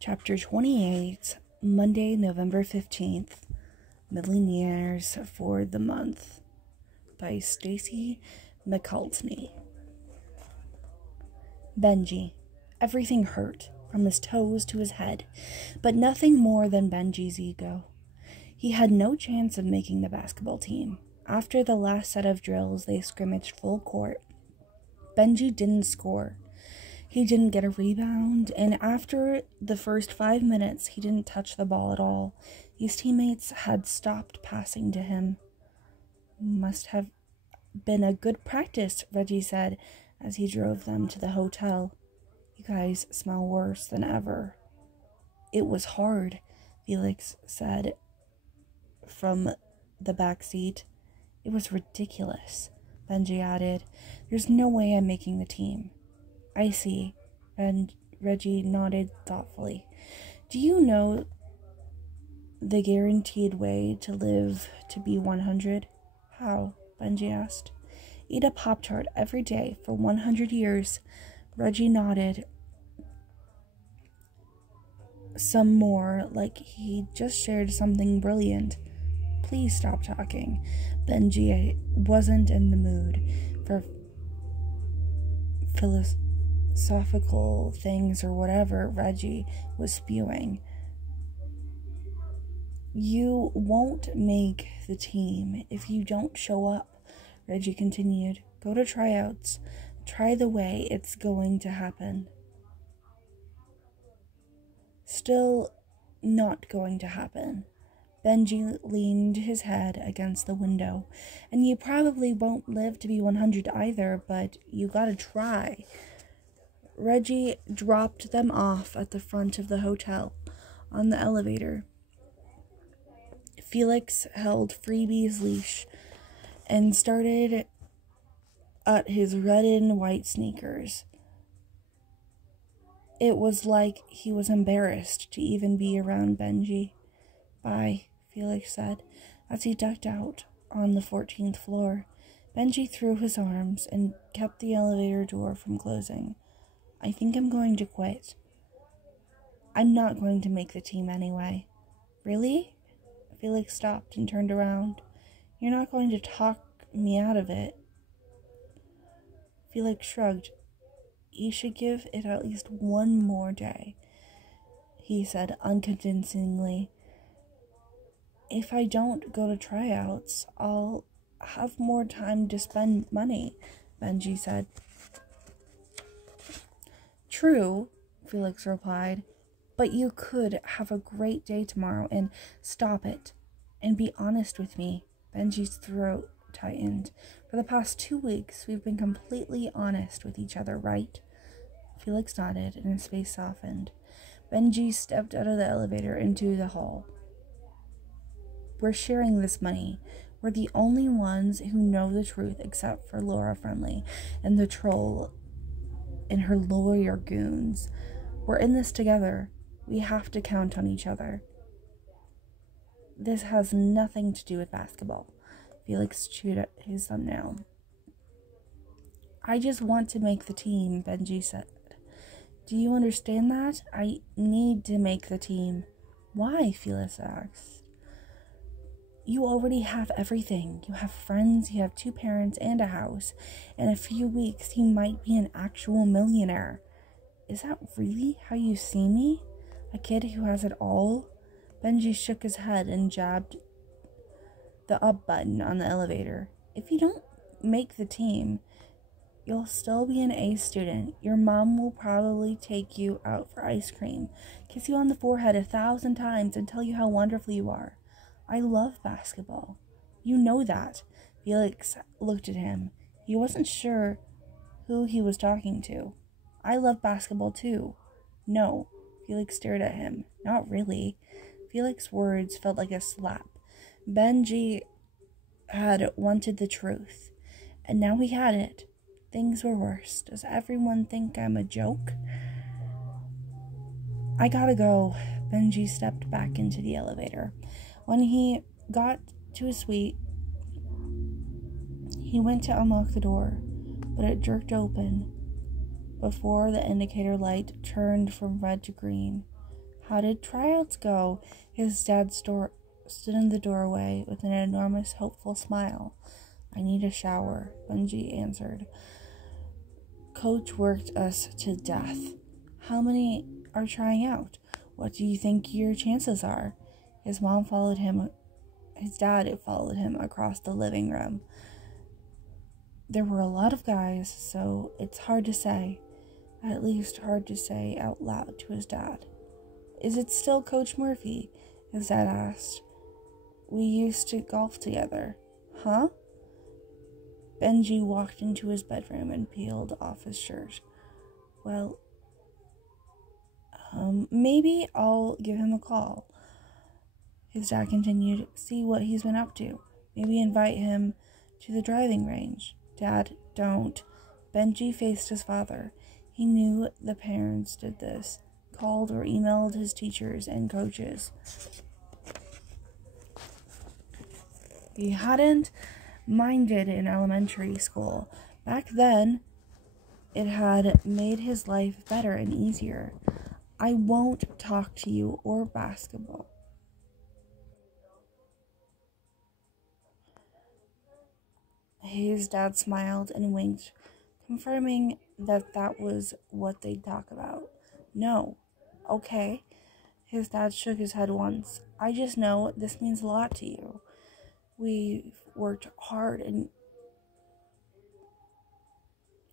Chapter 28, Monday, November 15th, Millionaires for the Month, by Stacy McCultney. Benji. Everything hurt, from his toes to his head, but nothing more than Benji's ego. He had no chance of making the basketball team. After the last set of drills, they scrimmaged full court. Benji didn't score. He didn't get a rebound, and after the first 5 minutes, he didn't touch the ball at all. His teammates had stopped passing to him. Must have been a good practice, Reggie said as he drove them to the hotel. You guys smell worse than ever. It was hard, Felix said from the back seat. It was ridiculous, Benji added. There's no way I'm making the team. I see, and Reggie nodded thoughtfully. Do you know the guaranteed way to live to be 100? How? Benji asked. Eat a Pop-Tart every day for 100 years. Reggie nodded some more, like he just shared something brilliant. Please stop talking. Benji wasn't in the mood for philosophical things or whatever Reggie was spewing. You won't make the team if you don't show up, Reggie continued. Go to tryouts. Try the way it's going to happen. Still not going to happen. Benji leaned his head against the window. And you probably won't live to be 100 either, but you gotta try. Reggie dropped them off at the front of the hotel on the elevator. Felix held Freebie's leash and started at his red and white sneakers. It was like he was embarrassed to even be around Benji. Bye, Felix said, as he ducked out on the 14th floor. Benji threw his arms and kept the elevator door from closing. I think I'm going to quit. I'm not going to make the team anyway. Really? Felix stopped and turned around. You're not going to talk me out of it. Felix shrugged. You should give it at least one more day, he said unconvincingly. If I don't go to tryouts, I'll have more time to spend money, Benji said. True, Felix replied, but you could have a great day tomorrow and stop it. And be honest with me. Benji's throat tightened. For the past 2 weeks, we've been completely honest with each other, right? Felix nodded, and his face softened. Benji stepped out of the elevator into the hall. We're sharing this money. We're the only ones who know the truth except for Laura Friendly and the troll and her lawyer goons. We're in this together. We have to count on each other. This has nothing to do with basketball. Felix chewed at his thumbnail. I just want to make the team, Benji said. Do you understand that? I need to make the team. Why? Felix asked. You already have everything. You have friends, you have 2 parents and a house. In a few weeks, you might be an actual millionaire. Is that really how you see me? A kid who has it all? Benji shook his head and jabbed the up button on the elevator. If you don't make the team, you'll still be an A student. Your mom will probably take you out for ice cream, kiss you on the forehead 1,000 times, and tell you how wonderful you are. I love basketball. You know that. Felix looked at him. He wasn't sure who he was talking to. I love basketball too. No. Felix stared at him. Not really. Felix's words felt like a slap. Benji had wanted the truth, and now he had it. Things were worse. Does everyone think I'm a joke? I gotta go. Benji stepped back into the elevator. When he got to his suite, he went to unlock the door, but it jerked open before the indicator light turned from red to green. How did tryouts go? His dad stood in the doorway with an enormous, hopeful smile. I need a shower, Benji answered. Coach worked us to death. How many are trying out? What do you think your chances are? His dad followed him across the living room. There were a lot of guys, so it's hard to say. At least hard to say out loud to his dad. Is it still Coach Murphy? His dad asked. We used to golf together. Huh? Benji walked into his bedroom and peeled off his shirt. Well, maybe I'll give him a call. His dad continued. See what he's been up to. Maybe invite him to the driving range. Dad, don't. Benji faced his father. He knew the parents did this. Called or emailed his teachers and coaches. He hadn't minded in elementary school. Back then, it had made his life better and easier. I won't talk to you or basketball. His dad smiled and winked, confirming that was what they'd talk about. No. Okay. His dad shook his head once. I just know this means a lot to you. We've worked hard and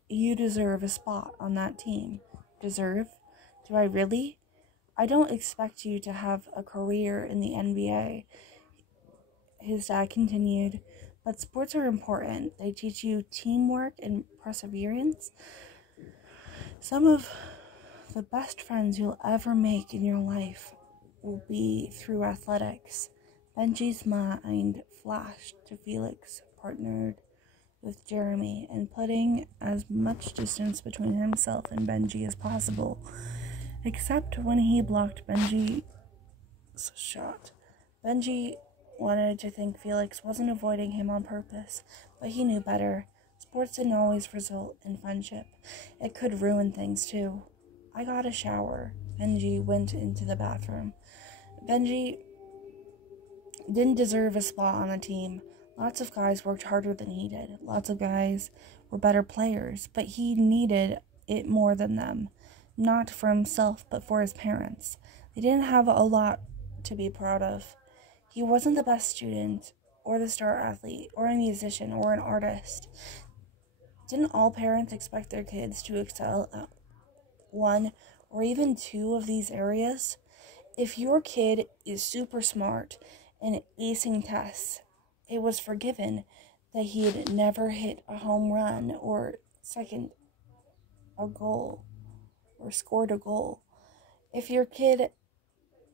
you deserve a spot on that team. Deserve? Do I really? I don't expect you to have a career in the NBA. His dad continued, but sports are important. They teach you teamwork and perseverance. Some of the best friends you'll ever make in your life will be through athletics. Benji's mind flashed to Felix, partnered with Jeremy, and putting as much distance between himself and Benji as possible, except when he blocked Benji's shot. Benji wanted to think Felix wasn't avoiding him on purpose, but he knew better. Sports didn't always result in friendship. It could ruin things too. I got a shower. Benji went into the bathroom. Benji didn't deserve a spot on the team. Lots of guys worked harder than he did. Lots of guys were better players, but he needed it more than them. Not for himself, but for his parents. They didn't have a lot to be proud of. He wasn't the best student, or the star athlete, or a musician, or an artist. Didn't all parents expect their kids to excel at one or even two of these areas? If your kid is super smart and acing tests, it was forgiven that he had never hit a home run or a goal or scored a goal. If your kid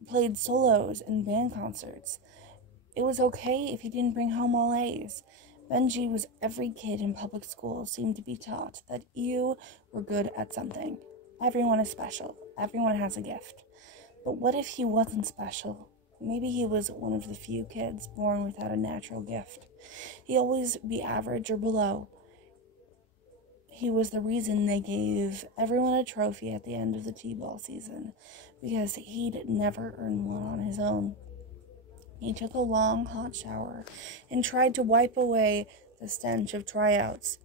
played solos in band concerts, it was okay if he didn't bring home all A's. Benji was every kid in public school seemed to be taught that you were good at something. Everyone is special. Everyone has a gift. But what if he wasn't special? Maybe he was one of the few kids born without a natural gift. He'd always be average or below. He was the reason they gave everyone a trophy at the end of the t-ball season, because he'd never earned one on his own. He took a long, hot shower and tried to wipe away the stench of tryouts.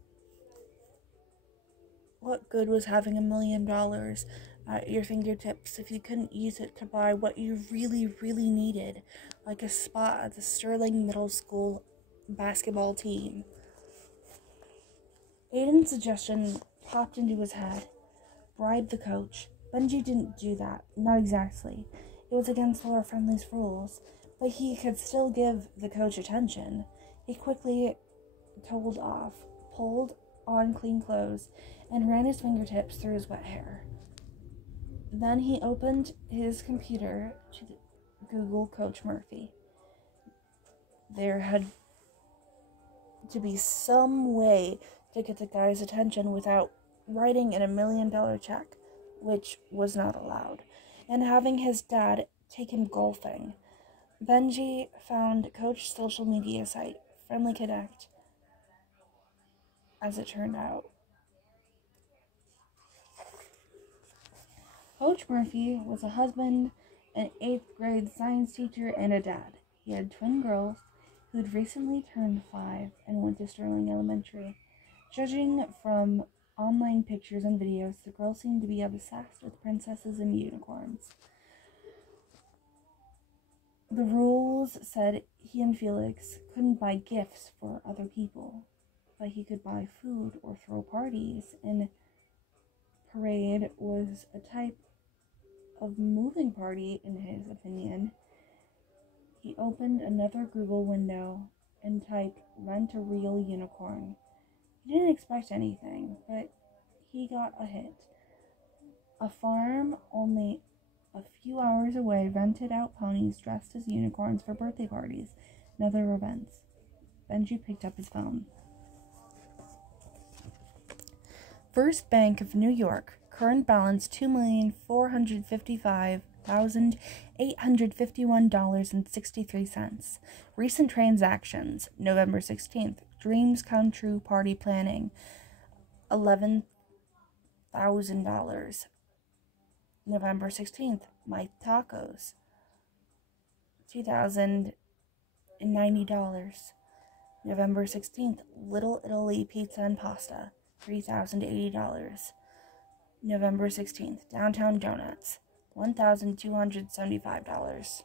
What good was having $1 million at your fingertips if you couldn't use it to buy what you really, really needed, like a spot at the Sterling Middle School basketball team? Aiden's suggestion popped into his head. Bribe the coach. Benji didn't do that, not exactly. It was against Laura Friendly's rules, but he could still give the coach attention. He quickly pulled on clean clothes, and ran his fingertips through his wet hair. Then he opened his computer to Google Coach Murphy. There had to be some way to get the guy's attention without writing in $1 million check, which was not allowed, and having his dad take him golfing. Benji found Coach's social media site, Friendly Connect, as it turned out. Coach Murphy was a husband an 8th grade science teacher, and a dad. He had twin girls who had recently turned 5 and went to Sterling Elementary. Judging from online pictures and videos, the girls seemed to be obsessed with princesses and unicorns. The rules said he and Felix couldn't buy gifts for other people, but he could buy food or throw parties, and parade was a type of moving party in his opinion. He opened another Google window and typed "rent a real unicorn." He didn't expect anything, but he got a hit. A farm only a few hours away rented out ponies dressed as unicorns for birthday parties and other events. Benji picked up his phone. First Bank of New York. Current balance $2,455,851.63. Recent transactions. November 16th. Dreams come true party planning. $11,000. November 16th. My tacos. $2,090. November 16th. Little Italy pizza and pasta. $3,080. November 16th. Downtown Donuts. $1,275.